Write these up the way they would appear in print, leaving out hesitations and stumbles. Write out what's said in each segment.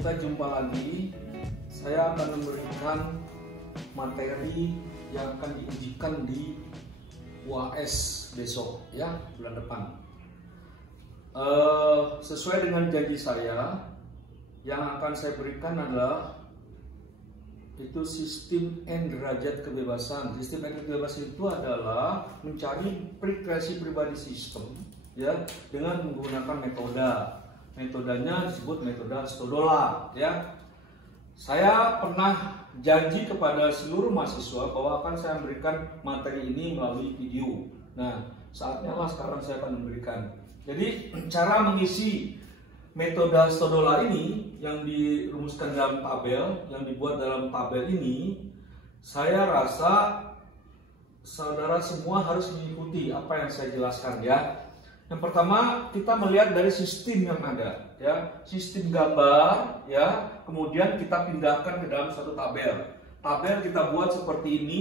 kita jumpa lagi. Saya akan memberikan materi yang akan diujikan di UAS besok, ya, bulan depan. Sesuai dengan janji saya, yang akan saya berikan adalah itu sistem N derajat kebebasan. Sistem N kebebasan itu adalah mencari kreasi pribadi sistem, ya, dengan menggunakan metodenya disebut metode Stodola, ya. Saya pernah janji kepada seluruh mahasiswa bahwa akan saya memberikan materi ini melalui video. Nah, saatnya lah sekarang saya akan memberikan. Jadi cara mengisi metode Stodola ini yang dirumuskan dalam tabel, yang dibuat dalam tabel ini, saya rasa saudara semua harus mengikuti apa yang saya jelaskan, ya. Yang pertama, kita melihat dari sistem yang ada, ya, sistem gambar, ya. Kemudian kita pindahkan ke dalam satu tabel. Tabel kita buat seperti ini.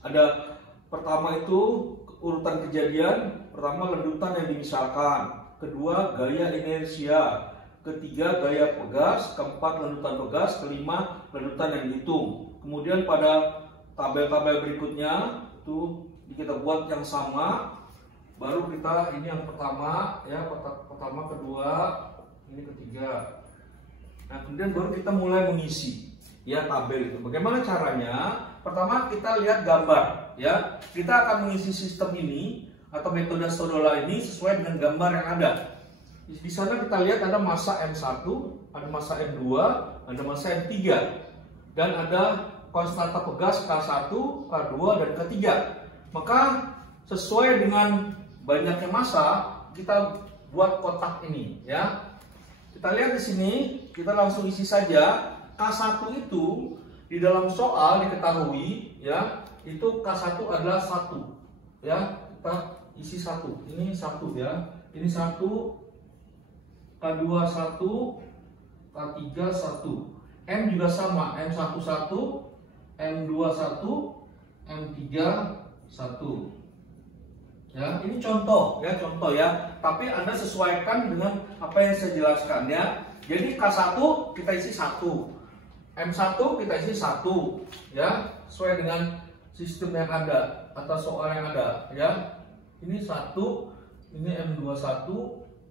Ada pertama itu urutan kejadian, pertama ledutan yang dimisalkan, kedua gaya inersia, ketiga gaya pegas, keempat ledutan pegas, kelima ledutan yang dihitung. Kemudian pada tabel-tabel berikutnya itu kita buat yang sama. Baru kita ini yang pertama, ya, pertama, kedua, ini ketiga. Nah, kemudian baru kita mulai mengisi, ya, tabel itu. Bagaimana caranya? Pertama kita lihat gambar, ya. Kita akan mengisi sistem ini atau metode Stodola ini sesuai dengan gambar yang ada. Di sana kita lihat ada massa M1, ada massa M2, ada massa M3, dan ada konstanta pegas K1, K2, dan K3. Maka sesuai dengan banyaknya massa, kita buat kotak ini, ya. Kita lihat di sini, kita langsung isi saja. K1 itu di dalam soal diketahui, ya, itu K1 adalah 1, ya. Kita isi 1. Ini 1, ya. Ini 1, K2 1, K3 1. M juga sama, M1 1, M2 1, M3 1. Ya, ini contoh, ya, contoh, ya. Tapi Anda sesuaikan dengan apa yang saya jelaskan, ya. Jadi K1 kita isi 1, M1 kita isi 1, ya, sesuai dengan sistem yang ada atau soal yang ada, ya. Ini 1, ini M21,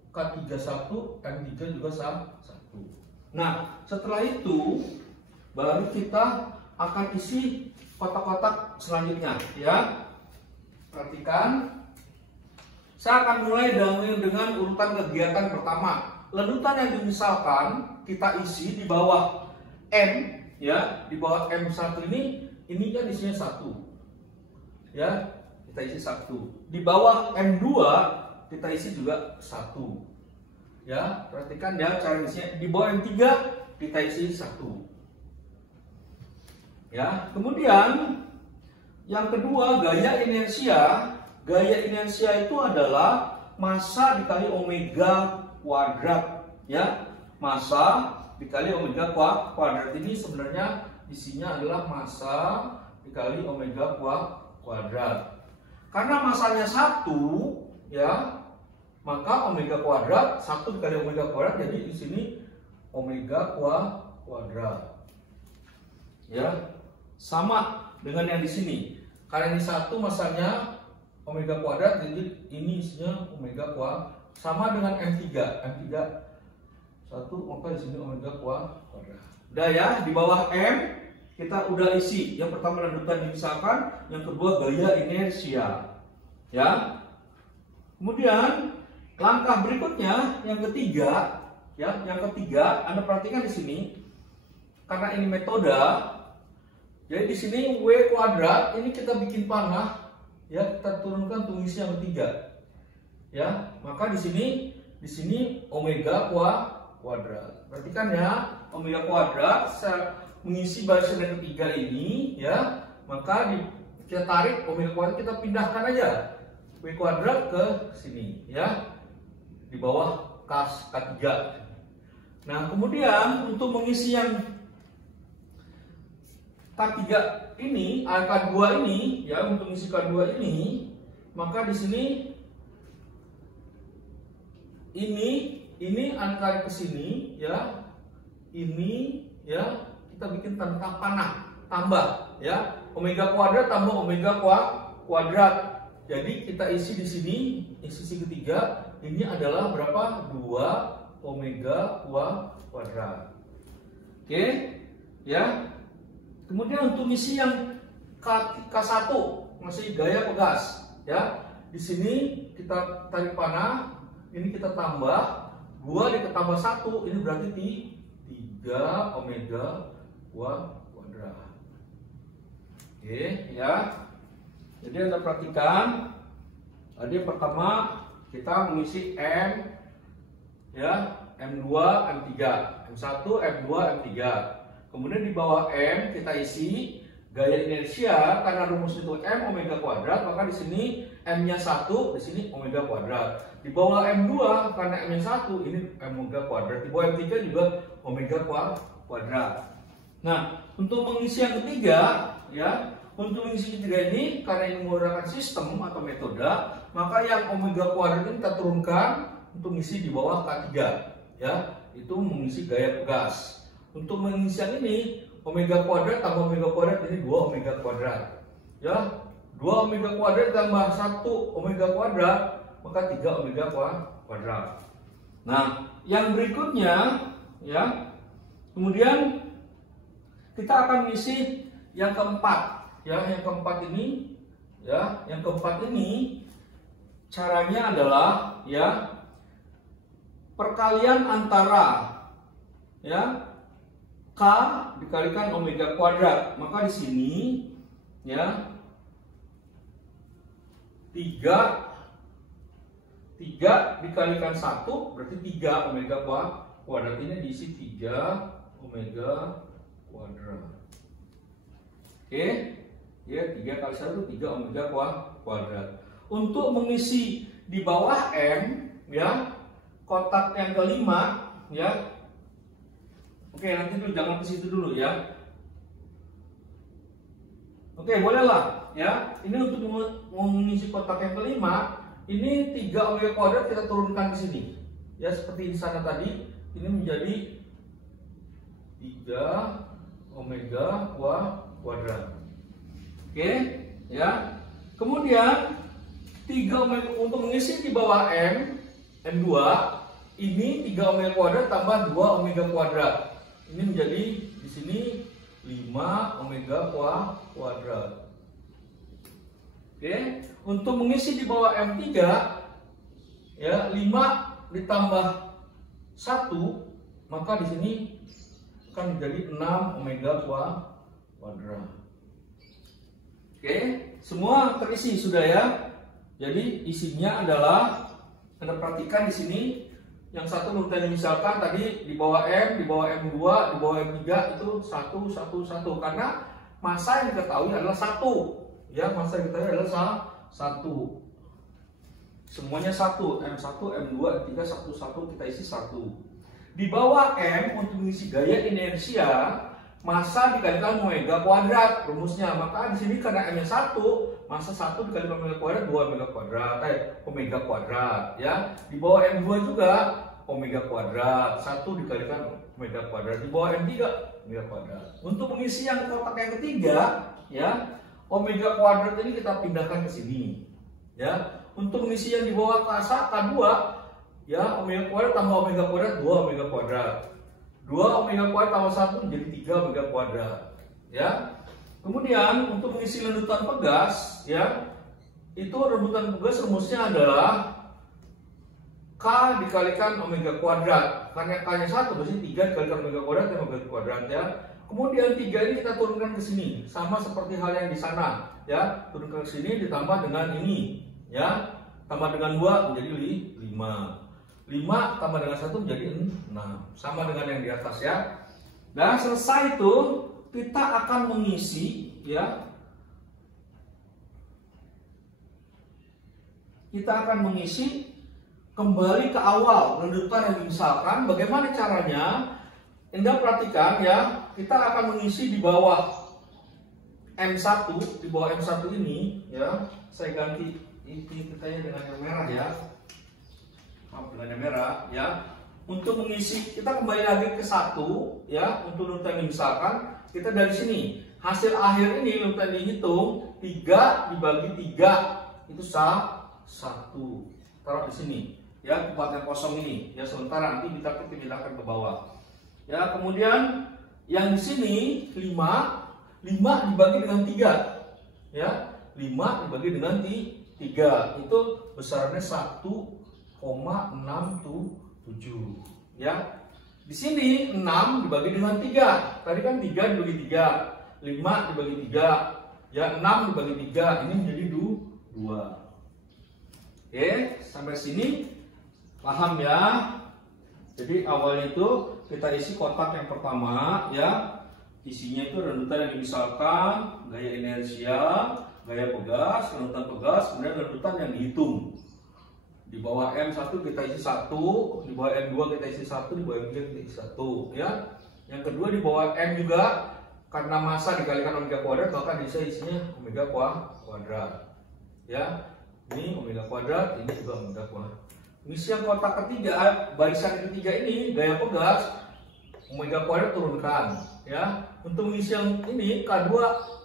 K31, M3 juga sama 1. Nah, setelah itu baru kita akan isi kotak-kotak selanjutnya, ya. Perhatikan. Saya akan mulai dengan urutan kegiatan pertama. Ledutan yang dimisalkan kita isi di bawah M, ya, di bawah M1 ini kan isinya 1. Ya, kita isi 1. Di bawah M2 kita isi juga 1. Ya, perhatikan, ya, cara isinya. Di bawah M3 kita isi 1. Ya, kemudian yang kedua, gaya inersia. Gaya inersia itu adalah massa dikali omega kuadrat, ya. Massa dikali omega kuadrat ini sebenarnya isinya adalah massa dikali omega kuadrat. Karena massanya 1, ya, maka omega kuadrat 1 dikali omega kuadrat, jadi di sini omega kuadrat. Ya. Sama dengan yang di sini. Karena ini 1 massanya omega kuadrat, jadi ini isinya omega kuadrat. Sama dengan M3 1, maka di sini omega kuadrat. Udah, ya, di bawah M kita udah isi. Yang pertama ledutan dimisalkan, yang kedua gaya inersia, ya. Kemudian langkah berikutnya yang ketiga, ya, yang ketiga Anda perhatikan di sini. Karena ini metode, jadi di sini W kuadrat ini kita bikin panah. Ya, kita turunkan tulis yang ketiga, ya. Maka di sini omega kuadrat. Perhatikan, ya, omega kuadrat. Saya mengisi barisan yang ketiga ini, ya. Maka kita tarik omega kuadrat, kita pindahkan aja W kuadrat ke sini, ya, di bawah K3. Nah, kemudian untuk mengisi yang K3 ini, K2 ini, ya, untuk mengisi K2 ini, maka di sini ini angka ke sini, ya. ini ya kita bikin tanda panah, tambah ya, omega kuadrat tambah omega kuadrat. Jadi kita isi di sini, sisi ketiga ini adalah berapa? 2 omega kuadrat. Oke, ya. Kemudian untuk misi yang K1 masih gaya pegas, ya. Di sini kita tarik panah, ini kita tambah 2 ditambah 1, ini berarti 3 omega kuadrat. Oke, ya. Jadi Anda perhatikan, tadi yang pertama kita mengisi M, ya, M2, M3, M1, M2, M3. Kemudian di bawah M kita isi gaya inersia, karena rumus itu M omega kuadrat, maka di sini M-nya 1, di sini omega kuadrat. Di bawah M2 karena M-nya 1, ini omega kuadrat. Di bawah M3 juga omega kuadrat. Nah, untuk mengisi yang ketiga, ya, untuk mengisi ketiga ini karena ini menggunakan sistem atau metode, maka yang omega kuadrat ini kita turunkan untuk mengisi di bawah K3, ya, itu mengisi gaya pegas. Untuk mengisi yang ini omega kuadrat tambah omega kuadrat, ini 2 omega kuadrat, ya, 2 omega kuadrat tambah 1 omega kuadrat, maka 3 omega kuadrat. Nah, yang berikutnya, ya, kemudian kita akan mengisi yang keempat, ya, yang keempat ini, ya, yang keempat ini caranya adalah, ya, perkalian antara, ya, K dikalikan omega kuadrat, maka di sini, ya, 3 dikalikan 1 berarti 3 omega kuadrat, ini diisi 3 omega kuadrat. Oke, ya, 3 kali 1 3 omega kuadrat. Untuk mengisi di bawah M, ya, kotak yang kelima, ya. Oke, nanti dulu jangan ke situ dulu, ya. Oke, bolehlah, ya. Ini untuk mengisi kotak yang kelima, ini 3 omega kuadrat kita turunkan ke sini. Ya, seperti di sana tadi, ini menjadi 3 omega kuadrat. Oke, ya. Kemudian 3 omega untuk mengisi di bawah M2, ini 3 omega kuadrat tambah 2 omega kuadrat. Ini menjadi di sini 5 omega kuadrat. Oke, untuk mengisi di bawah M3, ya, 5 ditambah 1, maka di sini akan menjadi 6 omega kuadrat. Oke, semua terisi sudah, ya. Jadi isinya adalah, Anda perhatikan di sini, yang satu urutannya misalkan tadi di bawah M, di bawah M2, di bawah M3 itu 1, 1, 1, karena massa yang diketahui adalah 1, ya, massa yang diketahui adalah 1. Semuanya 1, M1, M2, M3, 1, 1, kita isi 1. Di bawah M untuk mengisi gaya inersia, massa dikalikan omega kuadrat rumusnya, maka di sini karena M-nya 1, massa 1 dikalikan omega kuadrat 2 omega kuadrat, ya. Di bawah M2 juga omega kuadrat, 1 dikalikan omega kuadrat, di bawah M3 omega kuadrat. Untuk mengisi yang kotak yang ketiga, ya, omega kuadrat ini kita pindahkan ke sini, ya. Untuk mengisi yang di bawah K2, ya, omega kuadrat tambah omega kuadrat 2 omega kuadrat. 2 omega kuadrat tambah 1 menjadi 3 omega kuadrat, ya. Kemudian untuk mengisi redutan pegas, ya, itu redutan pegas rumusnya adalah K dikalikan omega kuadrat. Karena K-nya 1, berarti 3 dikalikan omega kuadrat dan omega kuadrat, ya. Kemudian 3 ini kita turunkan ke sini, sama seperti hal yang di sana, ya. Turunkan ke sini ditambah dengan ini, ya. Tambah dengan 2 menjadi 5. 5 tambah dengan 1 menjadi 6. Sama dengan yang di atas, ya. Nah, selesai itu kita akan mengisi, ya. Kita akan mengisi kembali ke awal redutan yang dimisalkan. Bagaimana caranya? Anda perhatikan, ya. Kita akan mengisi di bawah M1, di bawah M1 ini, ya. Saya ganti ini kitanya dengan yang merah, ya. Dengan yang merah, ya. untuk mengisi, kita kembali lagi ke 1 ya, untuk runutan misalkan kita dari sini hasil akhir ini runutan dihitung 3 dibagi 3 itu 1. Taruh di sini ya, tempat yang kosong ini ya, sementara nanti kita pindahkan ke bawah ya. Kemudian yang di sini 5 dibagi dengan 3 ya, 5 dibagi dengan 3 itu besarnya 1,67 ya. Di sini 6 dibagi dengan 3. Tadi kan 3 dibagi 3, 5 dibagi 3 ya, 6 dibagi 3 ini menjadi 2. Oke, sampai sini paham ya? Jadi awal itu kita isi kotak yang pertama ya. Isinya itu renutan yang dimisalkan, gaya inersia, gaya pegas, renutan pegas, kemudian renutan yang dihitung. Di bawah M1 kita isi 1, di bawah M2 kita isi 1, di bawah M3 kita isi 1 ya. Yang kedua di bawah M juga karena massa dikalikan omega kuadrat maka bisa isinya omega kuadrat. Ya. Ini omega kuadrat, ini juga omega kuadrat. Misi yang kotak ketiga, barisan ketiga ini gaya pegas, omega kuadrat turunkan ya. Untuk misi yang ini K2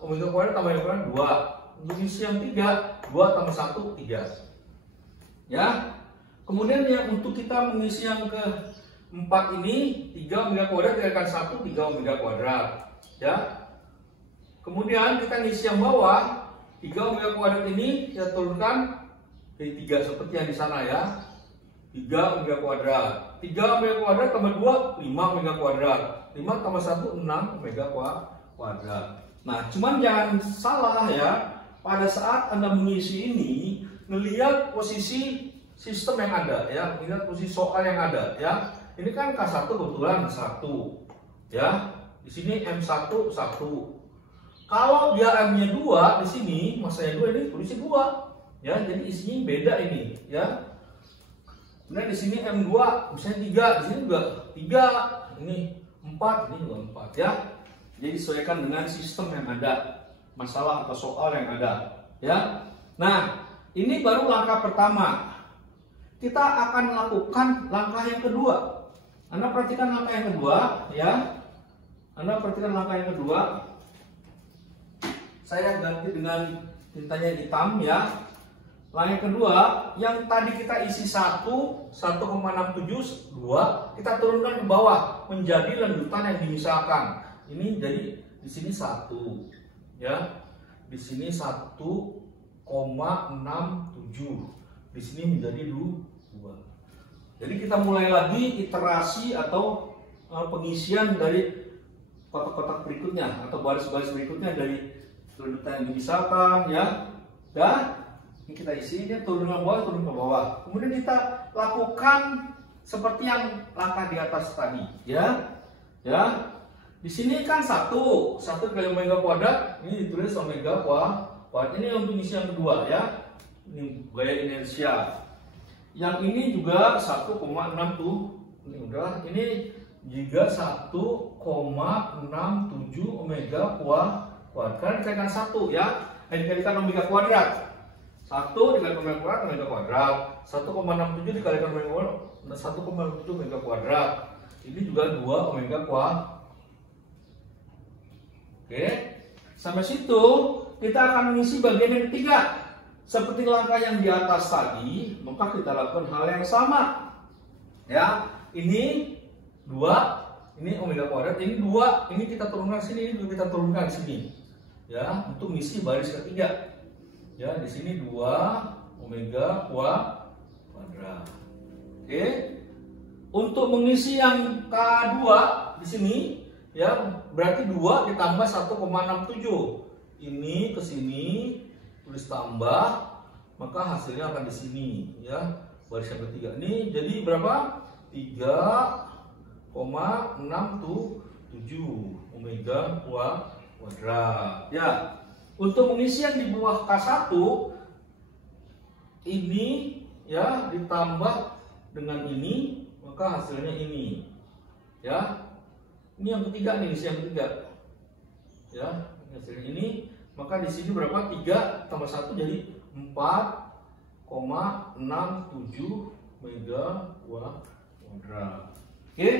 omega kuadrat tambah omega kuadrat 2. Untuk misi yang 3 2 tambah 1 3 ya. Kemudian yang untuk kita mengisi yang keempat ini 3 omega kuadrat dikalikan 1 3 omega kuadrat ya. Kemudian kita ngisi yang bawah 3 omega kuadrat ini kita turunkan jadi 3 seperti yang di sana ya. 3 omega kuadrat. 3 omega kuadrat tambah 2 5 omega kuadrat. 5 tambah 1 6 omega kuadrat. Nah, cuman jangan salah ya. Pada saat Anda mengisi ini, melihat posisi sistem yang ada ya, melihat posisi soal yang ada ya. Ini kan K1 kebetulan 1 ya. Di sini M1 1. Kalau dia M-nya 2 di sini, masanya 2 ini tulisnya 2 ya. Jadi isinya beda ini ya. Kemudian di sini M2 misalnya 3, di sini juga 3, ini 4, ini juga 4 ya. Jadi sesuaikan dengan sistem yang ada, masalah atau soal yang ada ya. Nah, ini baru langkah pertama. Kita akan melakukan langkah yang kedua. Anda perhatikan langkah yang kedua ya. Anda perhatikan langkah yang kedua. Saya ganti dengan tintanya hitam ya. Langkah yang kedua, yang tadi kita isi 1,672, kita turunkan ke bawah menjadi lanjutan yang dimisalkan. Ini jadi di sini 1 ya. Di sini 1,67. Di sini menjadi 2. Jadi kita mulai lagi iterasi atau pengisian dari kotak-kotak berikutnya atau baris-baris berikutnya dari lanjutan yang dimisalkan ya. Dan ini kita isi, dia turun ke bawah, turun ke bawah. Kemudian kita lakukan seperti yang langkah di atas tadi, ya. Ya. Di sini kan 1 kali omega kuadrat, ini ditulis omega kuadrat. Ini untuk isi yang kedua, ya. Ini gaya inersia. Yang ini juga 1,6 tuh. Ini udah, ini juga 1,67 omega kuadrat. Karena dikalikan 1 ya. Dikalikan omega kuadrat. 1 dikalikan omega kuadrat, omega kuadrat. 1,67 dikalikan omega kuadrat, 1,7 omega kuadrat. Ini juga 2 omega kuadrat. Oke. Sampai situ kita akan mengisi bagian yang ketiga. Seperti langkah yang di atas tadi, maka kita lakukan hal yang sama. Ya, ini 2, ini omega kuadrat, ini 2, ini kita turunkan sini, ini kita turunkan sini. Ya, untuk mengisi baris ketiga. Ya, di sini 2 omega kuadrat. Oke. Untuk mengisi yang K2 di sini, ya, berarti 2 ditambah 1,67. Ini ke sini tulis tambah, maka hasilnya akan di sini, ya. Baris yang ketiga ini jadi berapa? 3,627 omega kuadrat. Ya. Untuk mengisi yang di bawah K1 ini, ya, ditambah dengan ini, maka hasilnya ini. Ya. Ini yang ketiga nih, isi yang ketiga. Ya, hasilnya ini, maka di sini berapa? 3 tambah 1 jadi 4,67 omega kuadrat. kuadrat. Oke.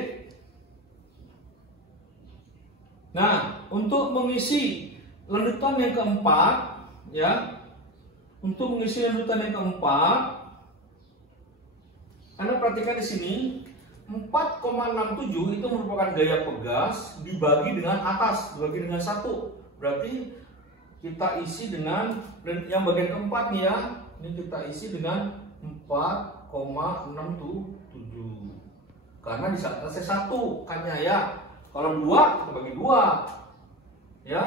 Nah, untuk mengisi lanjutan yang keempat, ya, untuk mengisi lanjutan yang keempat, Anda perhatikan di sini 4,67 itu merupakan gaya pegas dibagi dengan atas, dibagi dengan 1. Berarti kita isi dengan yang bagian keempat nih ya. Ini kita isi dengan 4,67. Karena di atasnya 1 kan ya. Kalau 2 kita bagi 2. Ya.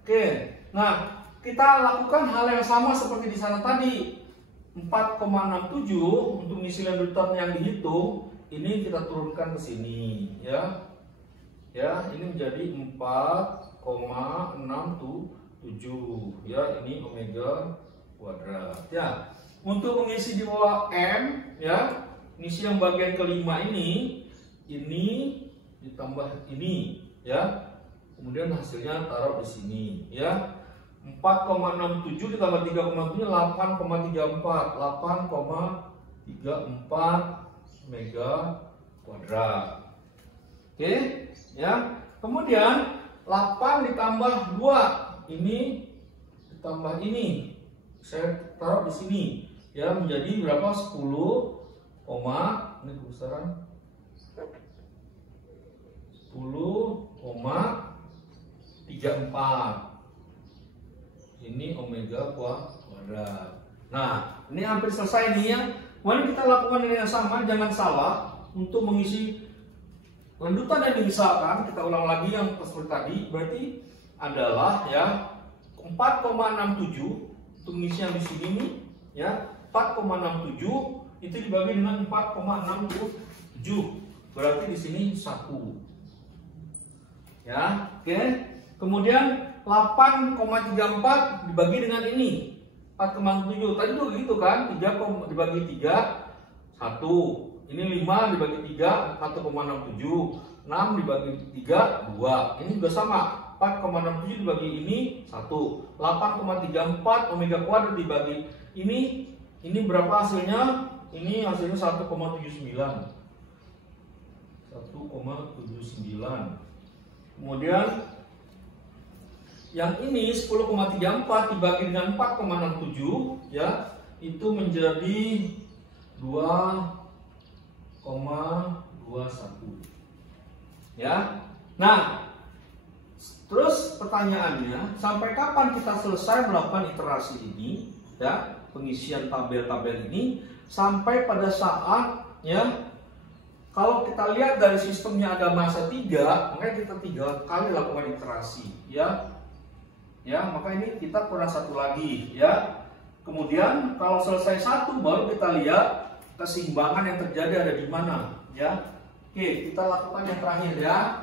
Oke. Nah, kita lakukan hal yang sama seperti di sana tadi. 4,67 untuk mengisi lanjutan yang dihitung, ini kita turunkan ke sini ya. Ya, ini menjadi 4,677 ya, ini omega kuadrat. Ya, untuk mengisi di bawah M ya, mengisi yang bagian kelima ini ditambah ini ya. Kemudian hasilnya taruh di sini ya. 4,67 ditambah 3,7 8,34 mega kuadrat. Oke ya. Kemudian 8 ditambah 2 ini ditambah ini saya taruh di sini ya, menjadi berapa? 10, ini kebesaran 10,34. Ini omega kuadrat. Nah, ini hampir selesai nih ya. Mari kita lakukan ini yang sama, jangan salah untuk mengisi lanjutan yang dimisalkan. Kita ulang lagi yang seperti tadi, berarti adalah ya 4,67 untuk mengisi yang di sini nih ya. 4,67 itu dibagi dengan 4,67. Berarti di sini 1. Ya, oke. Kemudian 8,34 dibagi dengan ini 4,7. Tadi tuh gitu kan, 3 dibagi 3 1. Ini 5 dibagi 3 1,67. 6 dibagi 3 2. Ini juga sama. 4,67 dibagi ini 1. 8,34 omega kuadrat dibagi ini berapa hasilnya? Ini hasilnya 1,79. 1,79. Kemudian yang ini 10,34 dibagi dengan 4,67 ya, itu menjadi 2,21 ya. Nah, terus pertanyaannya, sampai kapan kita selesai melakukan iterasi ini ya, pengisian tabel-tabel ini, sampai pada saat ya, kalau kita lihat dari sistemnya ada masa 3, makanya kita 3 kali lakukan iterasi ya. Ya, maka ini kita kurang 1 lagi ya. Kemudian kalau selesai 1 baru kita lihat keseimbangan yang terjadi ada di mana ya. Oke, kita lakukan yang terakhir ya.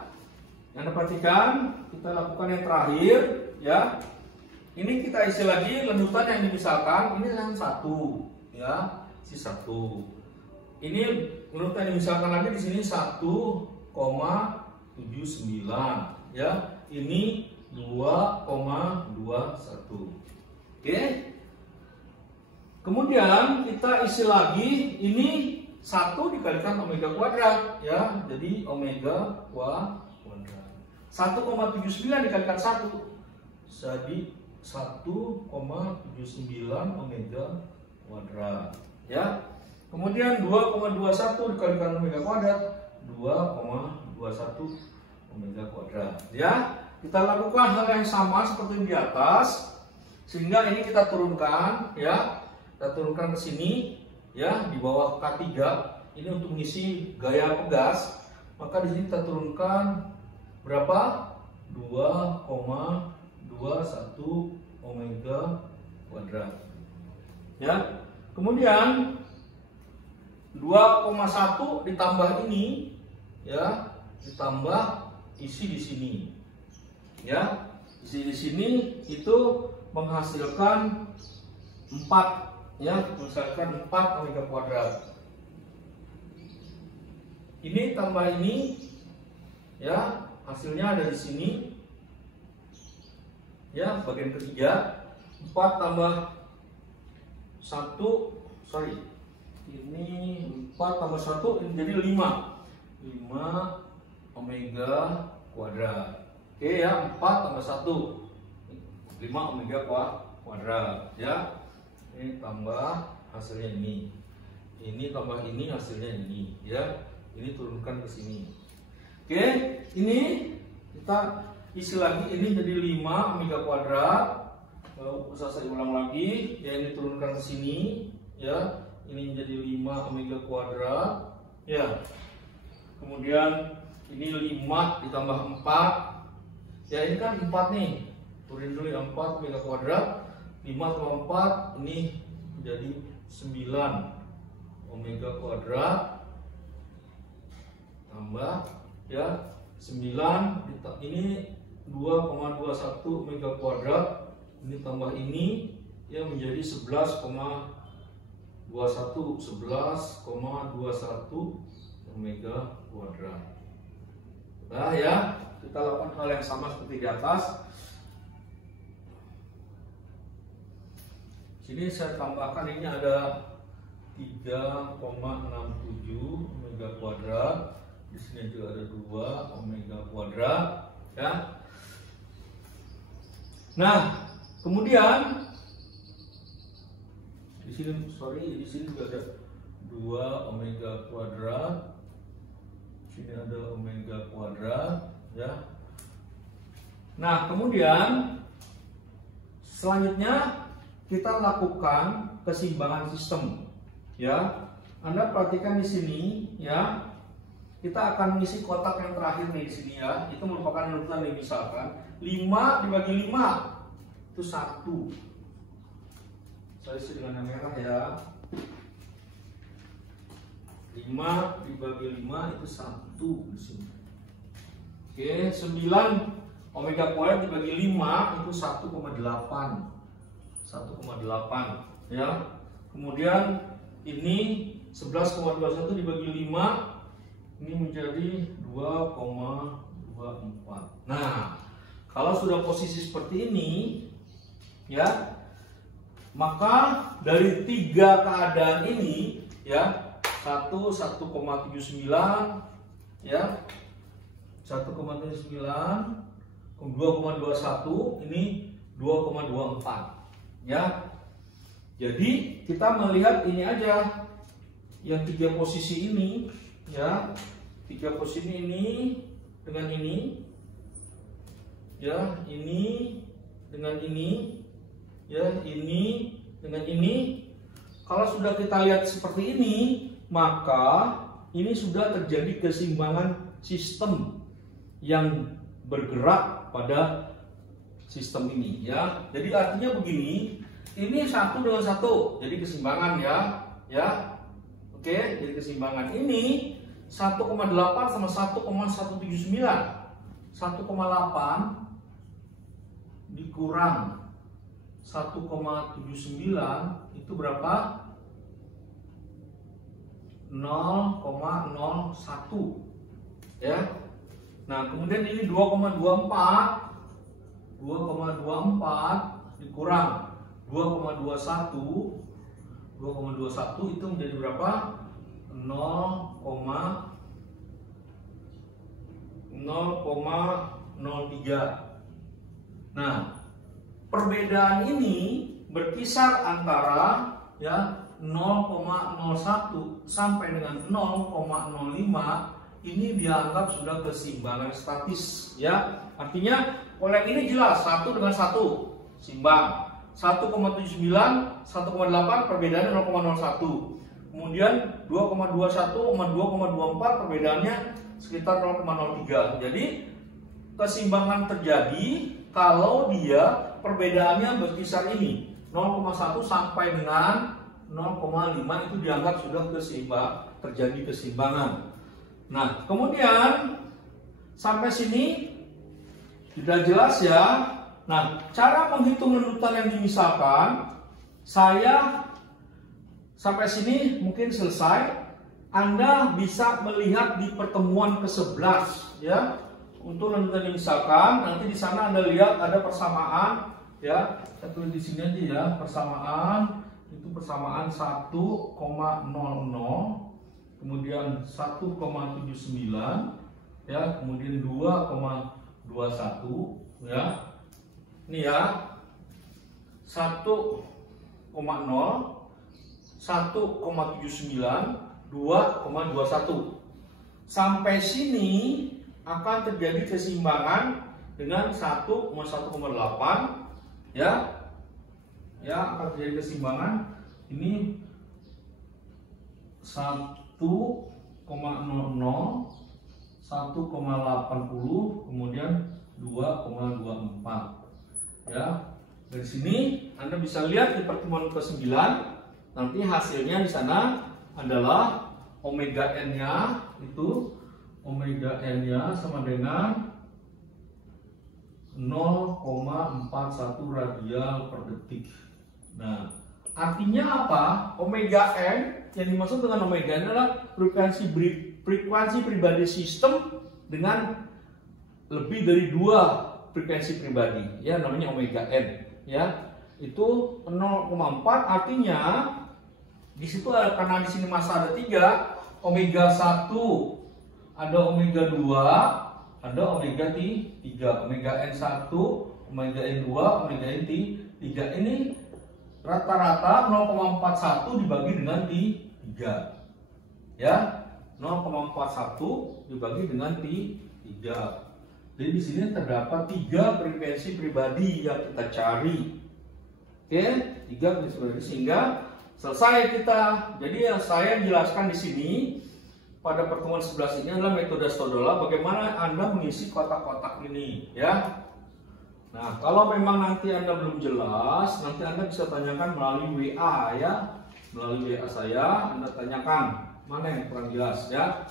Yang perhatikan, kita lakukan yang terakhir ya. Ini kita isi lagi lanjutan yang dimisalkan, ini yang 1 ya, si 1. Ini lanjutan yang dimisalkan lagi di sini 1,79 ya. Ini 2,21. Oke. Kemudian kita isi lagi, ini 1 dikalikan omega kuadrat ya. Jadi omega kuadrat. 1,79 dikalikan 1. Jadi 1,79 omega kuadrat ya. Kemudian 2,21 dikalikan omega kuadrat, 2,21 omega kuadrat ya. Kita lakukan hal yang sama seperti di atas, sehingga ini kita turunkan ya. Kita turunkan ke sini ya, di bawah K3. Ini untuk mengisi gaya pegas. Maka di sini kita turunkan berapa? 2,21 omega kuadrat. Ya. Kemudian 2,1 ditambah ini ya, ditambah isi di sini. Ya, isi di sini itu menghasilkan 4 ya, menghasilkan 4 omega kuadrat. Ini tambah ini ya, hasilnya ada di sini ya, bagian ketiga. 4 tambah 1, sorry, Ini 4 tambah 1 ini jadi 5. 5 omega kuadrat. Oke ya, 4 tambah 1 5 omega kuadrat ya. Ini tambah hasilnya ini. Ini tambah ini hasilnya ini ya. Ini turunkan ke sini. Oke, ini kita isi lagi, ini jadi 5 omega kuadrat. Lalu saya ulang lagi, ya ini turunkan ke sini ya. Ini menjadi 5 omega kuadrat ya. Kemudian ini 5 ditambah 4. Ya ini kan 4 nih. Turunin dulu 4 omega kuadrat. 5 tambah 4 ini menjadi 9 omega kuadrat. Tambah ya 9 ini 2,21 omega kuadrat. Ini tambah ini ya menjadi 11,21 omega kuadrat. Nah ya, kita lakukan hal yang sama seperti di atas. Sini saya tambahkan, ini ada 3,67 omega kuadrat. Di sini juga ada 2 omega kuadrat ya. Nah, kemudian di sini juga ada 2 omega kuadrat. Sini ada omega kuadrat ya. Nah, kemudian selanjutnya kita lakukan keseimbangan sistem ya. Anda perhatikan di sini ya. Kita akan mengisi kotak yang terakhir nih di sini ya. Itu merupakan urutan nih, misalkan 5 dibagi 5 itu 1. Saya isi dengan yang merah ya. 5 dibagi 5 itu 1 di sini. Oke, 9 omega kuadrat dibagi 5 itu 1,8. 1,8 ya. Kemudian ini 11,21 dibagi 5 ini menjadi 2,24. Nah, kalau sudah posisi seperti ini ya, maka dari 3 keadaan ini ya, 1,79 ya, 1,79, 2,21, ini 2,24 ya. Jadi kita melihat ini aja yang 3 posisi ini ya, 3 posisi ini dengan ini ya, ini dengan ini ya, ini dengan ini. Kalau sudah kita lihat seperti ini, maka ini sudah terjadi keseimbangan sistem yang bergerak pada sistem ini ya. Jadi artinya begini, ini 1 dengan 1 jadi keseimbangan ya. Oke, jadi keseimbangan ini 1,8 sama 1,179. 1,8 dikurang 1,79 itu berapa? 0,01 ya. Nah, kemudian ini 2,24 dikurang 2,21 itu menjadi berapa? 0,03. Nah, perbedaan ini berkisar antara ya 0,01 sampai dengan 0,05. Ini dianggap sudah keseimbangan statis ya. Artinya oleh ini jelas 1 dengan 1 seimbang. 1,79 1,8 perbedaannya 0,01. Kemudian 2,21 sama 2,24 perbedaannya sekitar 0,03. Jadi keseimbangan terjadi kalau dia perbedaannya berkisar ini 0,1 sampai dengan 0,5 itu dianggap sudah terjadi keseimbangan. Nah, kemudian sampai sini sudah jelas ya. Nah, cara menghitung lenutan yang dimisalkan, saya sampai sini mungkin selesai. Anda bisa melihat di pertemuan ke-11 ya. Untuk lenutan dimisalkan, nanti di sana Anda lihat ada persamaan ya. Saya tulis di sini aja ya, persamaan itu persamaan 1,00, kemudian 1,79 ya, kemudian 2,21 ya. Ini ya 1,0, 1,79, 2,21. Sampai sini akan terjadi keseimbangan dengan 1,1,8 ya. Ya, akan terjadi keseimbangan. Ini 1,00, 1,80, kemudian 2,24 ya. Dari sini Anda bisa lihat di pertemuan ke-9 nanti hasilnya di sana adalah omega n-nya itu sama dengan 0,41 radial per detik. Nah, artinya apa? Omega n yang dimaksud dengan omega n adalah frekuensi pribadi sistem dengan lebih dari 2 frekuensi pribadi, ya, namanya omega n, ya. Itu 0,4 artinya di situ ada, karena di sini massa ada 3, omega 1, ada omega 2, ada omega 3, omega n1, omega n2, omega n3. Ini rata-rata 0,41 dibagi dengan 3 ya, 0,41 dibagi dengan 3. Jadi di sini terdapat 3 frekuensi pribadi yang kita cari. Oke, 3 frekuensi pribadi, sehingga selesai kita. Jadi yang saya jelaskan di sini pada pertemuan 11 ini adalah metode Stodola, bagaimana Anda mengisi kotak-kotak ini ya. Nah, kalau memang nanti Anda belum jelas, nanti Anda bisa tanyakan melalui WA ya. Melalui WA saya Anda tanyakan mana yang kurang jelas ya.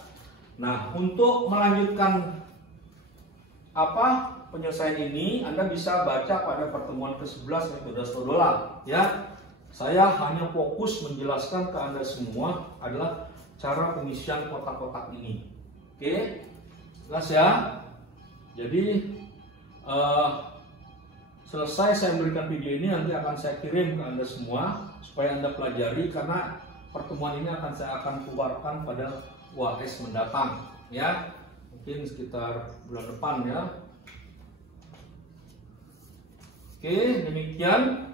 Nah, untuk melanjutkan penyelesaian ini Anda bisa baca pada pertemuan ke-11 metode Stodola ya. Saya hanya fokus menjelaskan ke Anda semua adalah cara pengisian kotak-kotak ini. Oke, jelas ya. Jadi selesai saya memberikan video ini, nanti akan saya kirim ke Anda semua supaya Anda pelajari, karena pertemuan ini saya akan keluarkan pada UAS mendatang ya, mungkin sekitar bulan depan ya. Oke, demikian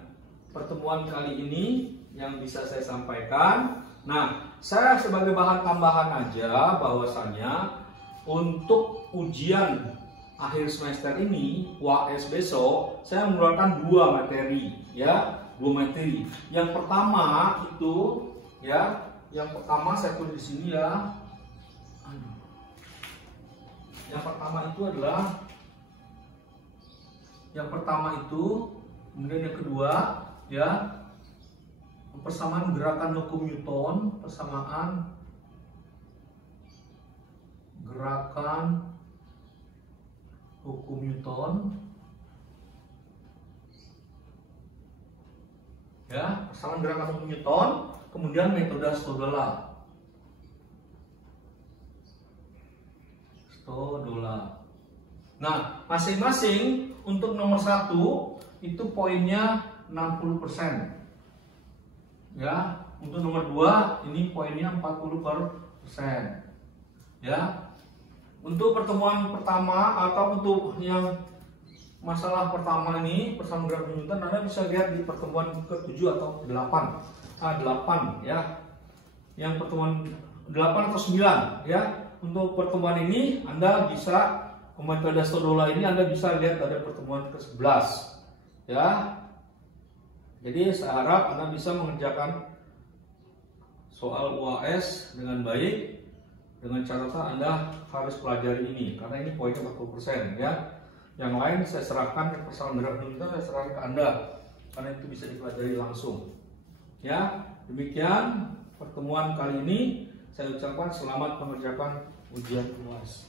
pertemuan kali ini yang bisa saya sampaikan. Nah, saya sebagai bahan tambahan aja bahwasanya untuk ujian akhir semester ini, UAS besok, saya mengeluarkan 2 materi ya, 2 materi. Yang pertama itu ya, yang pertama saya tulis di sini ya. Yang pertama itu adalah kemudian yang kedua ya, persamaan gerakan hukum Newton, persamaan gerakan hukum Newton ya, persamaan gerakan hukum Newton, kemudian metode Stodola. Nah, masing-masing untuk nomor 1 itu poinnya 60%. Ya, untuk nomor 2 ini poinnya 40%. Ya. Untuk pertemuan pertama atau untuk yang masalah pertama ini, persamaan gerakan Newton, Anda bisa lihat di pertemuan ke-7 atau 8. 8 ya. Yang pertemuan 8 atau 9 ya. Untuk pertemuan ini Anda bisa, metode Stodola ini Anda bisa lihat pada pertemuan ke-11 ya. Jadi saya harap Anda bisa mengerjakan soal UAS dengan baik, dengan catatan Anda harus pelajari ini karena ini poinnya 40% ya. Yang lain saya serahkan ke persamaan gerakan Newton, saya serahkan ke Anda karena itu bisa dipelajari langsung. Ya, demikian pertemuan kali ini. Saya ucapkan selamat mengerjakan ujian UAS.